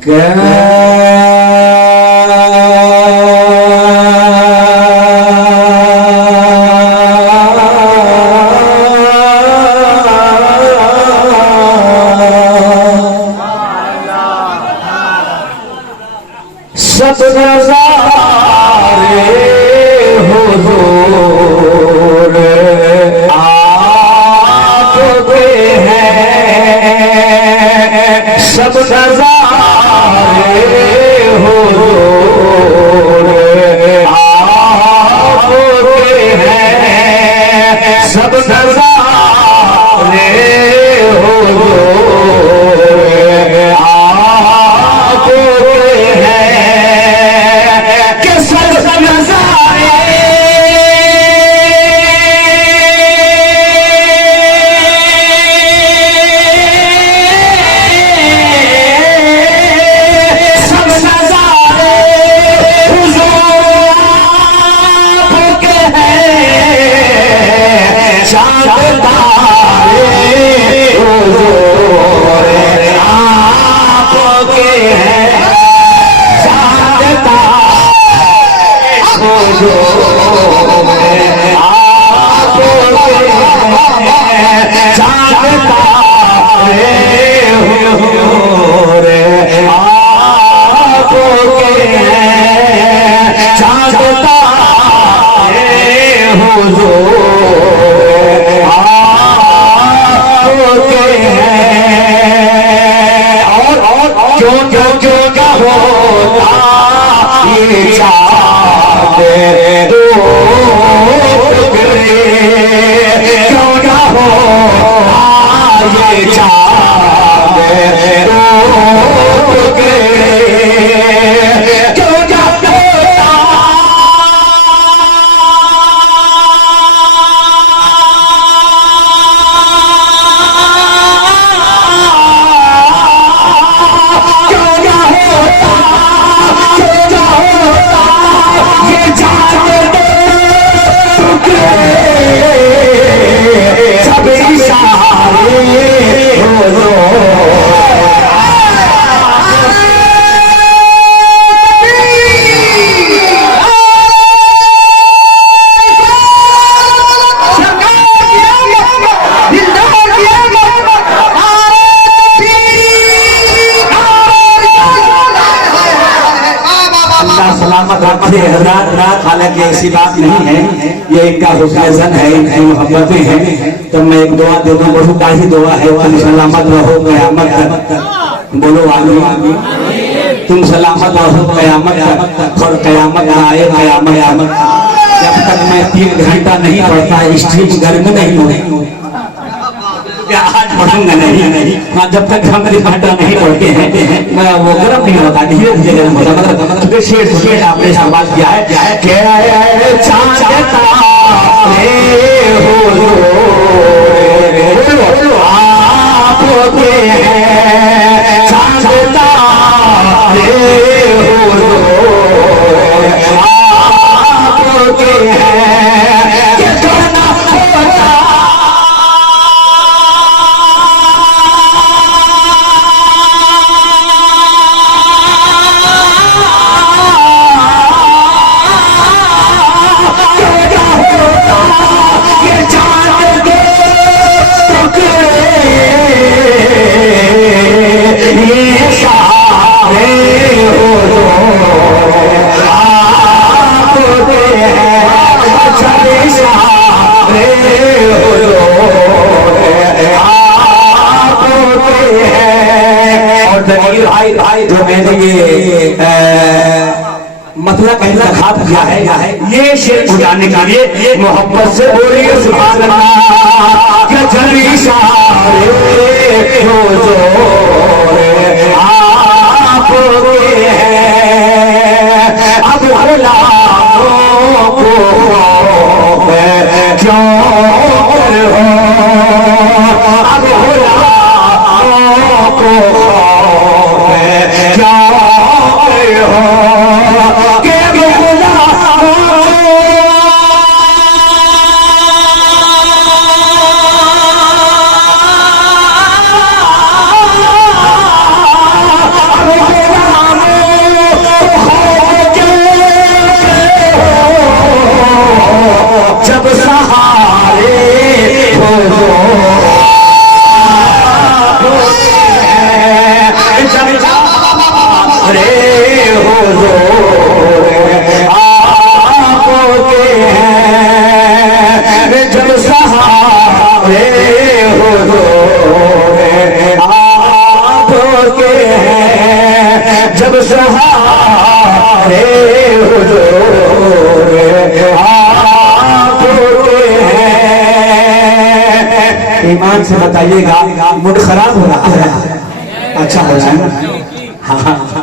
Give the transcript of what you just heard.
सब नज़ारे हुज़ूर आपके हैं, सब नज़ारे हुज़ूर आपके हैं, सब नज़ारे हुज़ूर आपके हैं। हालांकि ऐसी बात नहीं है, ये इनका हुस्न है, इनकी मोहब्बतें हैं। तो मैं एक दुआ दे दूं, बहुत ही दुआ है, तुम सलामत रहो क़यामत तक। बोलो आमीन। तुम सलामत रहो क़यामत तक, और क़यामत आए क़यामत जब तक मैं 3 घंटा नहीं पढ़ता स्ट्रीम गर्म नहीं हो। आज पढ़ूंगा नहीं, हाँ जब तक हम 3 घंटा नहीं पढ़ते हैं मैं वो गर्म नहीं होता, धीरे धीरे गर्म होता। मतलब शेर आपने सवाल किया है भाई जो मैंने ये मतलब पहला खाप किया है, ये शेर उड़ाने के लिए मोहब्बत से बोलिए सुभान अल्लाह। क्या जरी सारे हो जो आपके हैं, अब गुलामों को क्यों हो, अब गुलामों को क्या हो के गुलाम है हुजूर आंखों के हैं। ईमान से बताइएगा, मूड खराब हो रहा है, अच्छा हो रहा है ना? हाँ